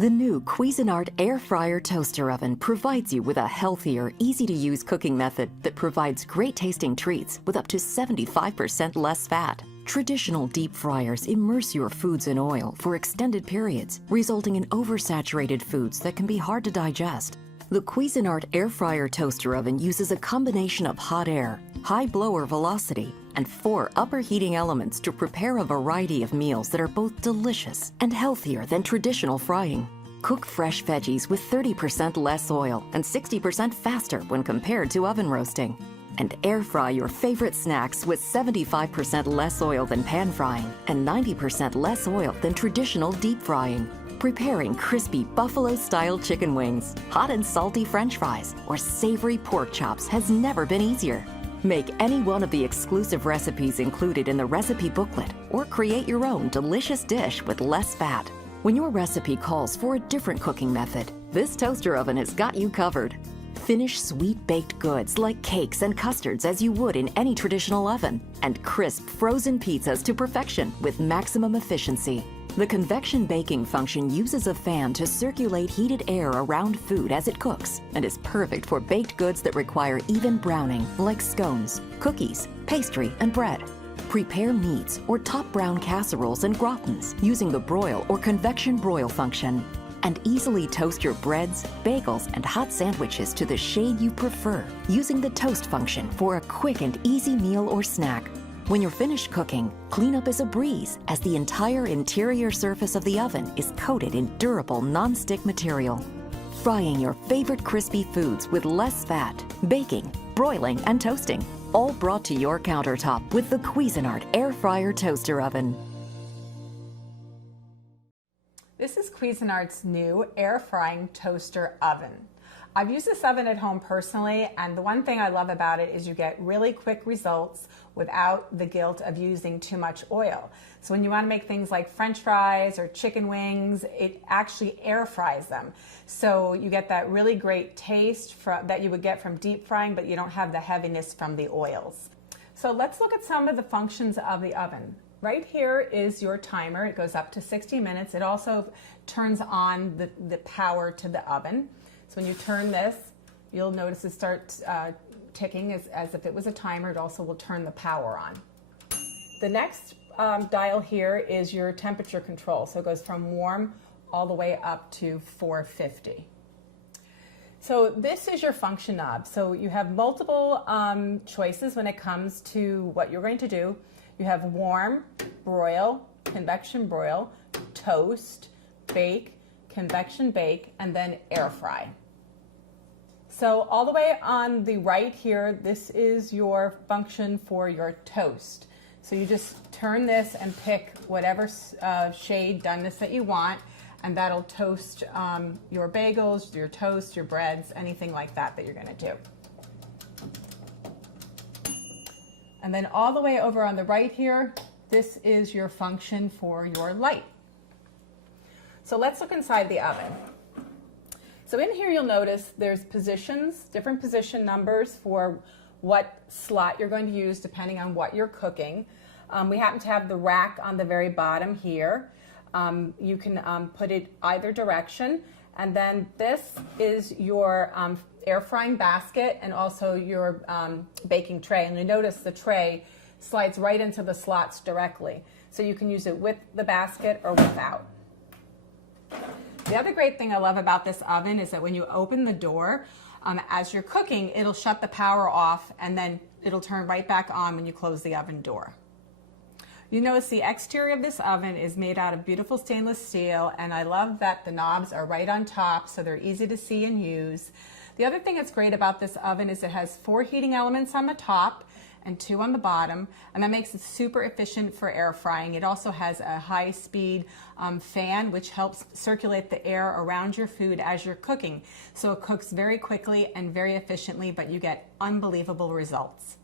The new Cuisinart Airfryer toaster oven provides you with a healthier, easy-to-use cooking method that provides great-tasting treats with up to 75% less fat. Traditional deep fryers immerse your foods in oil for extended periods, resulting in oversaturated foods that can be hard to digest. The Cuisinart Airfryer toaster oven uses a combination of hot air, high blower velocity, and 4 upper heating elements to prepare a variety of meals that are both delicious and healthier than traditional frying. Cook fresh veggies with 30% less oil and 60% faster when compared to oven roasting. And air fry your favorite snacks with 75% less oil than pan frying and 90% less oil than traditional deep frying. Preparing crispy buffalo-style chicken wings, hot and salty French fries, or savory pork chops has never been easier. Make any one of the exclusive recipes included in the recipe booklet or create your own delicious dish with less fat. When your recipe calls for a different cooking method, this toaster oven has got you covered. Finish sweet baked goods like cakes and custards as you would in any traditional oven, and crisp frozen pizzas to perfection with maximum efficiency. The convection baking function uses a fan to circulate heated air around food as it cooks and is perfect for baked goods that require even browning, like scones, cookies, pastry, and bread. Prepare meats or top brown casseroles and gratins using the broil or convection broil function. And easily toast your breads, bagels, and hot sandwiches to the shade you prefer using the toast function for a quick and easy meal or snack. When you're finished cooking, cleanup is a breeze as the entire interior surface of the oven is coated in durable non-stick material. Frying your favorite crispy foods with less fat, baking, broiling, and toasting, all brought to your countertop with the Cuisinart Airfryer toaster oven. This is Cuisinart's new air frying toaster oven. I've used this oven at home personally, and the one thing I love about it is you get really quick results without the guilt of using too much oil. So when you want to make things like French fries or chicken wings, it actually air fries them. So you get that really great taste that you would get from deep frying, but you don't have the heaviness from the oils. So let's look at some of the functions of the oven. Right here is your timer. It goes up to 60 minutes. It also turns on the power to the oven. So when you turn this, you'll notice it starts ticking as if it was a timer. It also will turn the power on. The next dial here is your temperature control. So it goes from warm all the way up to 450. So this is your function knob. So you have multiple choices when it comes to what you're going to do. You have warm, broil, convection broil, toast, bake, convection bake, and then air fry. So all the way on the right here, this is your function for your toast. So you just turn this and pick whatever shade doneness that you want, and that'll toast your bagels, your toast, your breads, anything like that you're gonna do. And then all the way over on the right here, this is your function for your light. So let's look inside the oven. So in here you'll notice there's positions, different position numbers for what slot you're going to use depending on what you're cooking. We happen to have the rack on the very bottom here. You can put it either direction. And then this is your air frying basket and also your baking tray. And you notice the tray slides right into the slots directly. So you can use it with the basket or without. The other great thing I love about this oven is that when you open the door, as you're cooking, it'll shut the power off and then it'll turn right back on when you close the oven door. You notice the exterior of this oven is made out of beautiful stainless steel, and I love that the knobs are right on top so they're easy to see and use. The other thing that's great about this oven is it has 4 heating elements on the top and 2 on the bottom, and that makes it super efficient for air frying. It also has a high-speed fan which helps circulate the air around your food as you're cooking. So it cooks very quickly and very efficiently, but you get unbelievable results.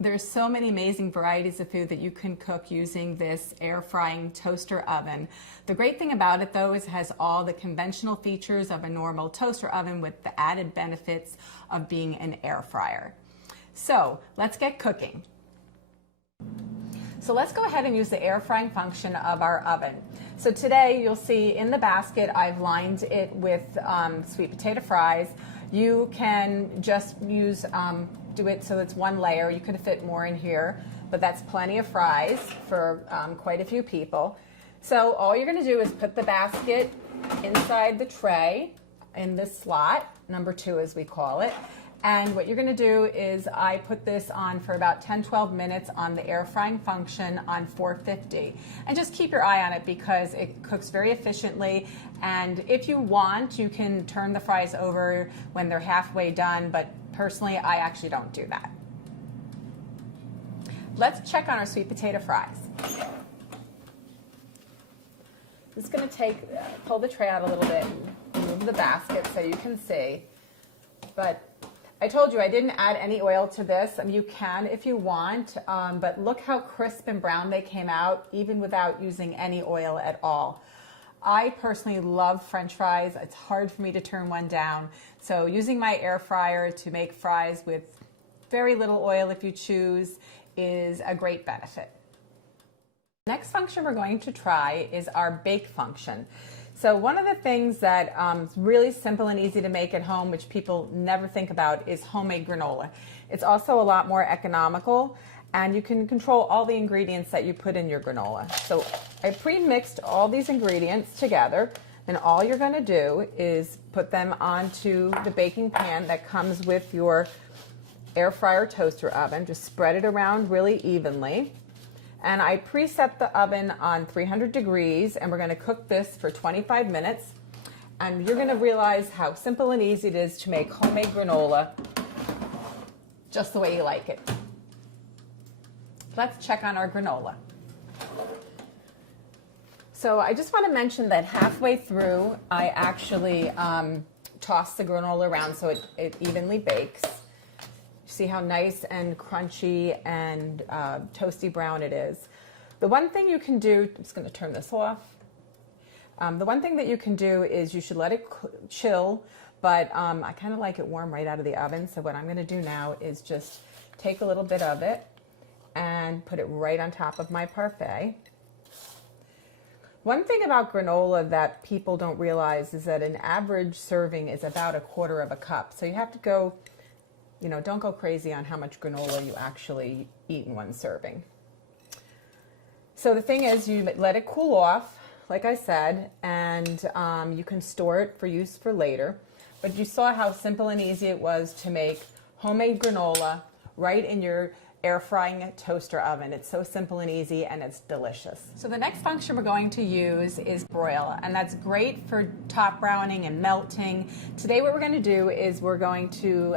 There's so many amazing varieties of food that you can cook using this air frying toaster oven. The great thing about it though is it has all the conventional features of a normal toaster oven with the added benefits of being an air fryer. So let's get cooking. So let's go ahead and use the air frying function of our oven. So today you'll see in the basket I've lined it with sweet potato fries. You can just use, do it so it's one layer. You could fit more in here, but that's plenty of fries for quite a few people. So all you're going to do is put the basket inside the tray in this slot, number 2 as we call it. And what you're going to do is I put this on for about 10-12 minutes on the air frying function on 450. And just keep your eye on it because it cooks very efficiently. And if you want, you can turn the fries over when they're halfway done, but personally, I actually don't do that. Let's check on our sweet potato fries. Just going to pull the tray out a little bit and move the basket so you can see. But I told you I didn't add any oil to this. I mean, you can if you want, but look how crisp and brown they came out even without using any oil at all. I personally love French fries. It's hard for me to turn one down. So using my air fryer to make fries with very little oil if you choose is a great benefit. Next function we're going to try is our bake function. So one of the things that is really simple and easy to make at home, which people never think about, is homemade granola. It's also a lot more economical, and you can control all the ingredients that you put in your granola. So I pre-mixed all these ingredients together, and all you're going to do is put them onto the baking pan that comes with your air fryer toaster oven. Just spread it around really evenly. And I preset the oven on 300 degrees, and we're going to cook this for 25 minutes. And you're going to realize how simple and easy it is to make homemade granola just the way you like it. Let's check on our granola. So I just want to mention that halfway through, I actually toss the granola around so it evenly bakes. See how nice and crunchy and toasty brown it is. The one thing you can do, I'm just going to turn this off. The one thing that you can do is you should let it chill, but I kind of like it warm right out of the oven. So what I'm going to do now is just take a little bit of it and put it right on top of my parfait. One thing about granola that people don't realize is that an average serving is about 1/4 cup. So you have to go, don't go crazy on how much granola you actually eat in one serving. So the thing is, you let it cool off, like I said, and you can store it for use for later. But you saw how simple and easy it was to make homemade granola right in your air frying toaster oven. It's so simple and easy, and it's delicious. So the next function we're going to use is broil, and that's great for top browning and melting. Today what we're going to do is we're going to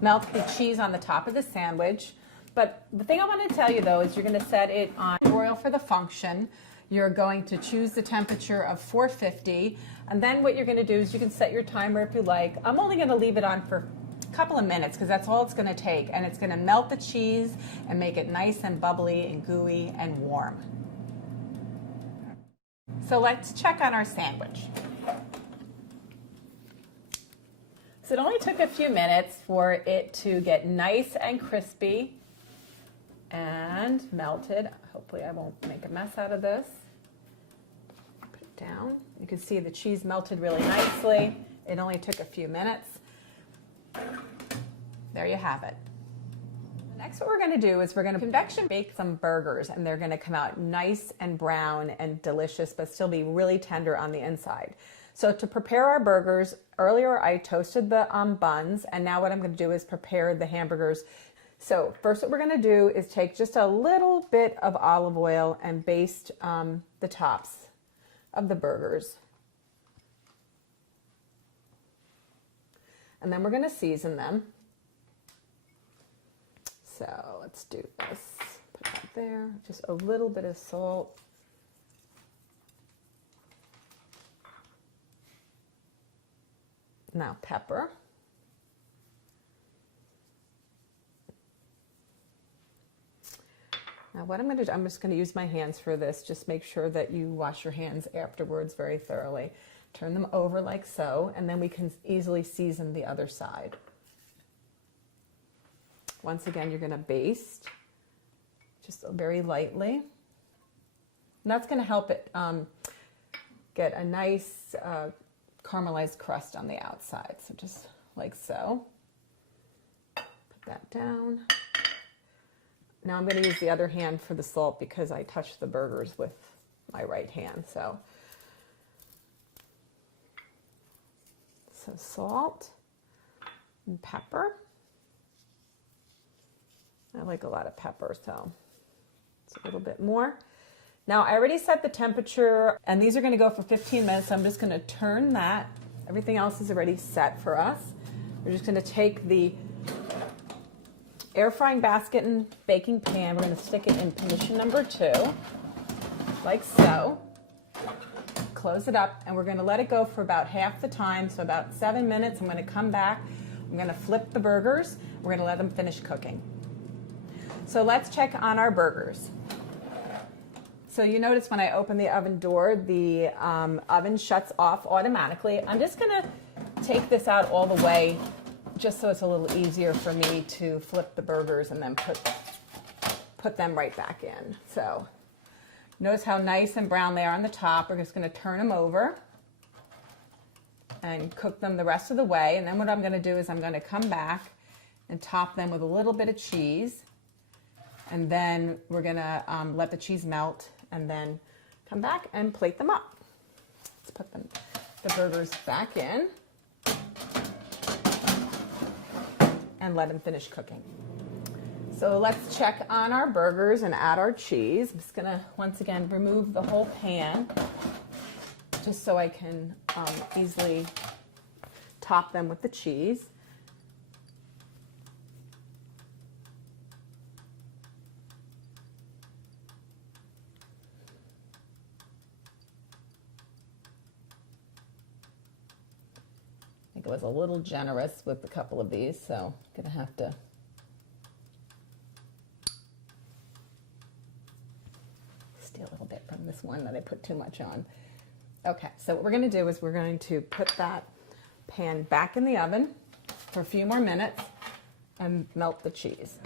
melt the cheese on the top of the sandwich. But the thing I want to tell you though is you're going to set it on broil for the function. You're going to choose the temperature of 450, and then what you're going to do is you can set your timer if you like. I'm only going to leave it on for couple of minutes because that's all it's going to take, and it's going to melt the cheese and make it nice and bubbly and gooey and warm. So let's check on our sandwich. So it only took a few minutes for it to get nice and crispy and melted. Hopefully I won't make a mess out of this. Put it down. You can see the cheese melted really nicely. It only took a few minutes. There you have it. Next, what we're going to do is we're going to convection bake some burgers, and they're going to come out nice and brown and delicious, but still be really tender on the inside. So to prepare our burgers, earlier I toasted the buns, and now what I'm going to do is prepare the hamburgers. So first what we're going to do is take just a little bit of olive oil and baste the tops of the burgers. And then we're going to season them. So let's do this. Put that there. Just a little bit of salt. Now pepper. Now what I'm going to do, I'm just going to use my hands for this. Just make sure that you wash your hands afterwards very thoroughly. Turn them over like so, and then we can easily season the other side. Once again, you're going to baste just very lightly. And that's going to help it get a nice caramelized crust on the outside. So just like so. Put that down. Now I'm going to use the other hand for the salt because I touched the burgers with my right hand. So salt and pepper. I like a lot of pepper, so it's a little bit more. Now I already set the temperature, and these are going to go for 15 minutes. So I'm just going to turn that. Everything else is already set for us. We're just going to take the air frying basket and baking pan. We're going to stick it in position number 2, like so. Close it up, and we're going to let it go for about half the time, so about 7 minutes. I'm going to come back. I'm going to flip the burgers. We're going to let them finish cooking. So let's check on our burgers. So you notice when I open the oven door, the oven shuts off automatically. I'm just going to take this out all the way just so it's a little easier for me to flip the burgers and then put them right back in. So notice how nice and brown they are on the top. We're just going to turn them over and cook them the rest of the way. And then what I'm going to do is I'm going to come back and top them with a little bit of cheese. And then we're going to let the cheese melt and then come back and plate them up. Let's put the burgers back in and let them finish cooking. So let's check on our burgers and add our cheese. I'm just going to once again remove the whole pan just so I can easily top them with the cheese. I was a little generous with a couple of these, so I'm going to have to steal a little bit from this one that I put too much on. Okay, so what we're going to do is we're going to put that pan back in the oven for a few more minutes and melt the cheese.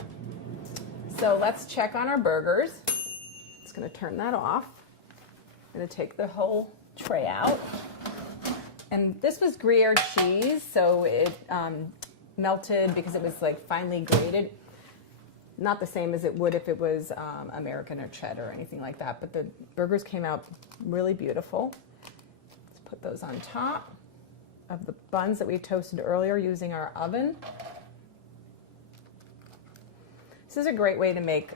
So let's check on our burgers. Just going to turn that off. I'm going to take the whole tray out. And this was Gruyere cheese, so it melted because it was like finely grated. Not the same as it would if it was American or cheddar or anything like that, but the burgers came out really beautiful. Let's put those on top of the buns that we toasted earlier using our oven. This is a great way to make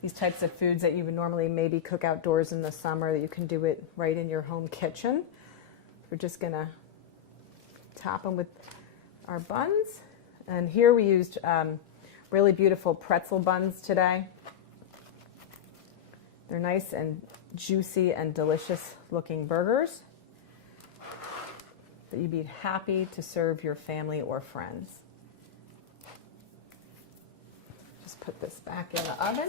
these types of foods that you would normally maybe cook outdoors in the summer, that you can do it right in your home kitchen. We're just going to top them with our buns. And here we used really beautiful pretzel buns today. They're nice and juicy and delicious looking burgers that you'd be happy to serve your family or friends. Just put this back in the oven.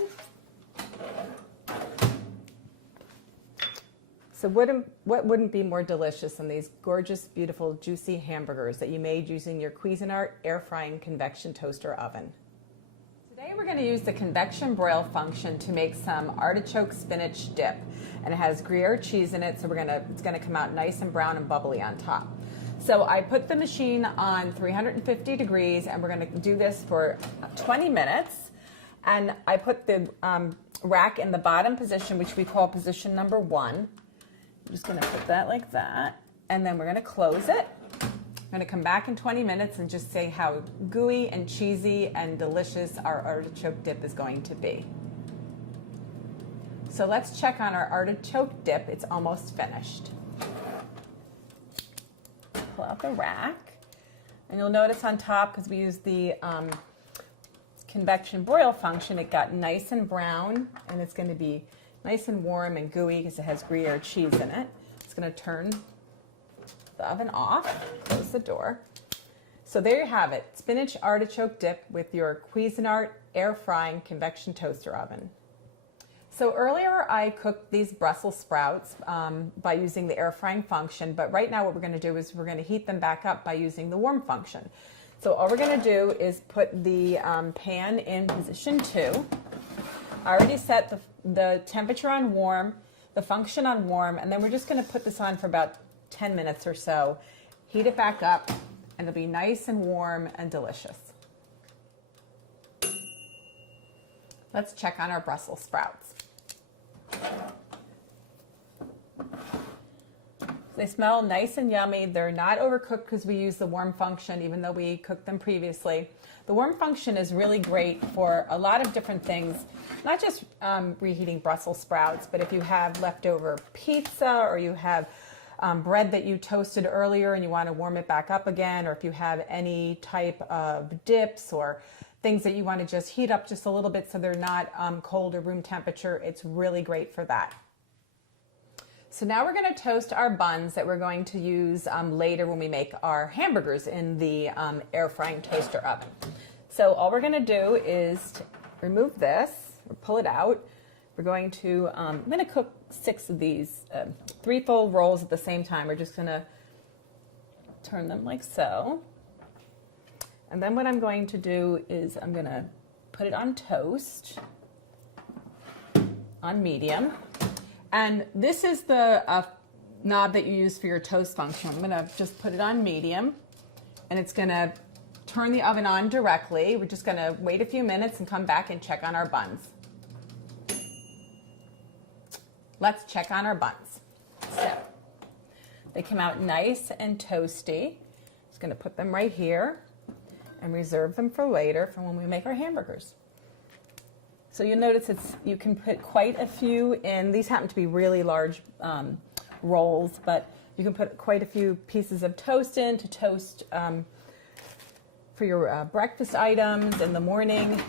So what wouldn't be more delicious than these gorgeous, beautiful, juicy hamburgers that you made using your Cuisinart Air Frying Convection Toaster Oven? Today we're going to use the convection broil function to make some artichoke spinach dip. And it has Gruyere cheese in it, so it's going to come out nice and brown and bubbly on top. So I put the machine on 350 degrees, and we're going to do this for 20 minutes. And I put the rack in the bottom position, which we call position number 1. I'm just going to put that like that, and then we're going to close it. I'm going to come back in 20 minutes and just say how gooey and cheesy and delicious our artichoke dip is going to be. So let's check on our artichoke dip. It's almost finished. Pull out the rack, and you'll notice on top, because we used the convection broil function, it got nice and brown, and it's going to be nice and warm and gooey because it has Gruyere cheese in it. It's going to turn the oven off, close the door. So there you have it, spinach artichoke dip with your Cuisinart Air Frying Convection Toaster Oven. So earlier I cooked these Brussels sprouts by using the air frying function, but right now what we're going to do is we're going to heat them back up by using the warm function. So all we're going to do is put the pan in position 2. I already set the temperature on warm, the function on warm, and then we're just going to put this on for about 10 minutes or so. Heat it back up, and it'll be nice and warm and delicious. Let's check on our Brussels sprouts. They smell nice and yummy. They're not overcooked because we use the warm function, even though we cooked them previously. The warm function is really great for a lot of different things, not just reheating Brussels sprouts, but if you have leftover pizza, or you have bread that you toasted earlier and you want to warm it back up again, or if you have any type of dips or things that you want to just heat up just a little bit so they're not cold or room temperature, it's really great for that. So now we're going to toast our buns that we're going to use later when we make our hamburgers in the air frying toaster oven. So all we're going to do is remove this, or pull it out. We're going to, I'm going to cook 6 of these, 3 full rolls at the same time. We're just going to turn them like so. And then what I'm going to do is I'm going to put it on toast, on medium. And this is the knob that you use for your toast function. I'm going to just put it on medium, and it's going to turn the oven on directly. We're just going to wait a few minutes and come back and check on our buns. Let's check on our buns. So they come out nice and toasty. Just going to put them right here and reserve them for later for when we make our hamburgers. So you'll notice you can put quite a few in. These happen to be really large rolls, but you can put quite a few pieces of toast in to toast for your breakfast items in the morning.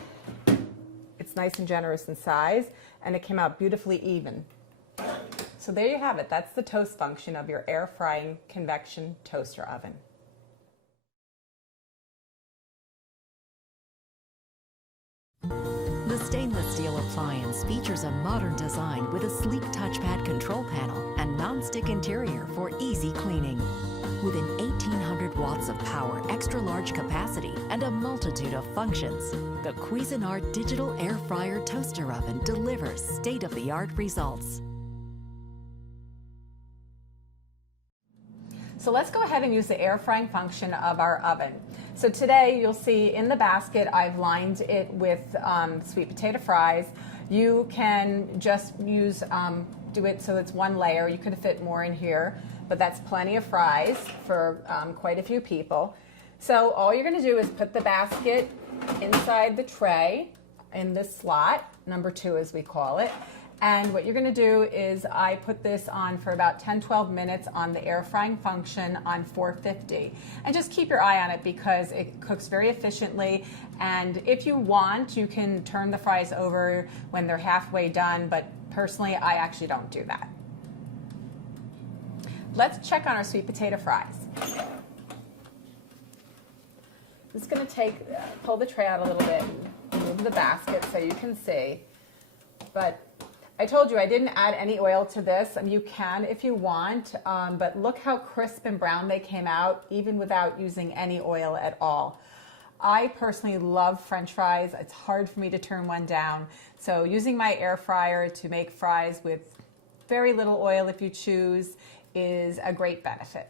It's nice and generous in size, and it came out beautifully even. So there you have it. That's the toast function of your air frying convection toaster oven. The stainless steel appliance features a modern design with a sleek touchpad control panel and non-stick interior for easy cleaning. With an 1800 watts of power, extra large capacity, and a multitude of functions, the Cuisinart digital air fryer toaster oven delivers state-of-the-art results. So let's go ahead and use the air frying function of our oven. So today you'll see in the basket I've lined it with sweet potato fries. You can just use, do it so it's one layer. You could fit more in here, but that's plenty of fries for quite a few people. So all you're going to do is put the basket inside the tray in this slot, number 2 as we call it. And what you're going to do is I put this on for about 10-12 minutes on the air frying function on 450. And just keep your eye on it because it cooks very efficiently. And if you want, you can turn the fries over when they're halfway done, but personally, I actually don't do that. Let's check on our sweet potato fries. I'm just going to pull the tray out a little bit and move the basket so you can see. But I told you I didn't add any oil to this. You can if you want, but look how crisp and brown they came out, even without using any oil at all. I personally love French fries. It's hard for me to turn one down. So using my air fryer to make fries with very little oil if you choose is a great benefit.